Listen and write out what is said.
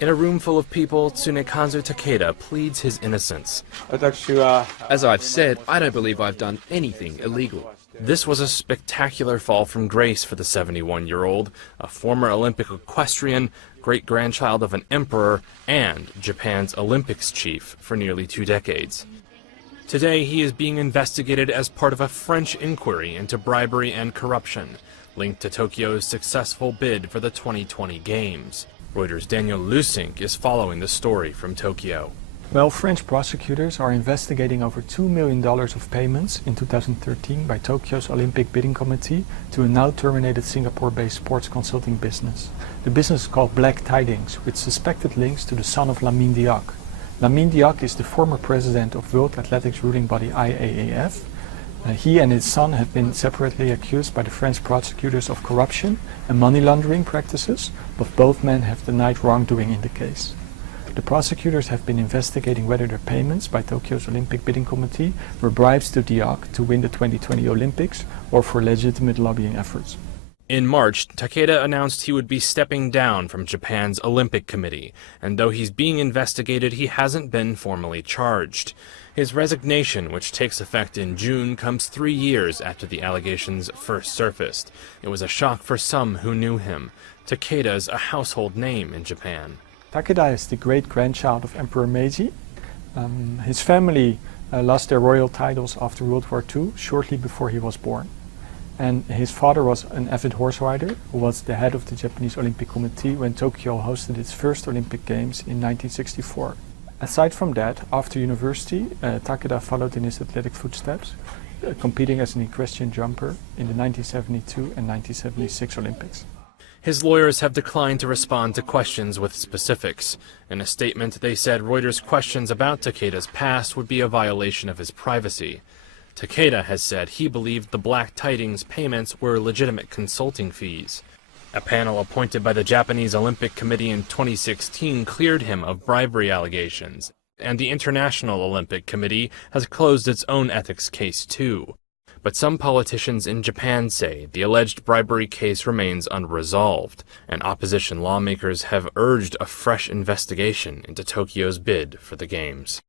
In a room full of people, Tsunekazu Takeda pleads his innocence. As I've said, I don't believe I've done anything illegal. This was a spectacular fall from grace for the 71-year-old, a former Olympic equestrian, great-grandchild of an emperor, and Japan's Olympics chief for nearly 2 decades. Today, he is being investigated as part of a French inquiry into bribery and corruption, linked to Tokyo's successful bid for the 2020 Games. Reuters' Daniel Lusink is following the story from Tokyo. Well, French prosecutors are investigating over $2 million of payments in 2013 by Tokyo's Olympic Bidding Committee to a now terminated Singapore-based sports consulting business. The business is called Black Tidings, with suspected links to the son of Lamine Diack. Lamine Diack is the former president of World Athletics ruling body IAAF. He and his son have been separately accused by the French prosecutors of corruption and money laundering practices, but both men have denied wrongdoing in the case. The prosecutors have been investigating whether their payments by Tokyo's Olympic Bidding Committee were bribes to Diack to win the 2020 Olympics or for legitimate lobbying efforts. In March, Takeda announced he would be stepping down from Japan's Olympic Committee, and though he's being investigated, he hasn't been formally charged. His resignation, which takes effect in June, comes 3 years after the allegations first surfaced. It was a shock for some who knew him. Takeda's a household name in Japan. Takeda is the great-grandchild of Emperor Meiji. His family lost their royal titles after World War II, shortly before he was born. And his father was an avid horse rider, who was the head of the Japanese Olympic Committee when Tokyo hosted its first Olympic Games in 1964. Aside from that, after university, Takeda followed in his athletic footsteps, competing as an equestrian jumper in the 1972 and 1976 Olympics. His lawyers have declined to respond to questions with specifics. In a statement, they said Reuters' questions about Takeda's past would be a violation of his privacy. Takeda has said he believed the Black Tidings payments were legitimate consulting fees. A panel appointed by the Japanese Olympic Committee in 2016 cleared him of bribery allegations, and the International Olympic Committee has closed its own ethics case too. But some politicians in Japan say the alleged bribery case remains unresolved, and opposition lawmakers have urged a fresh investigation into Tokyo's bid for the Games.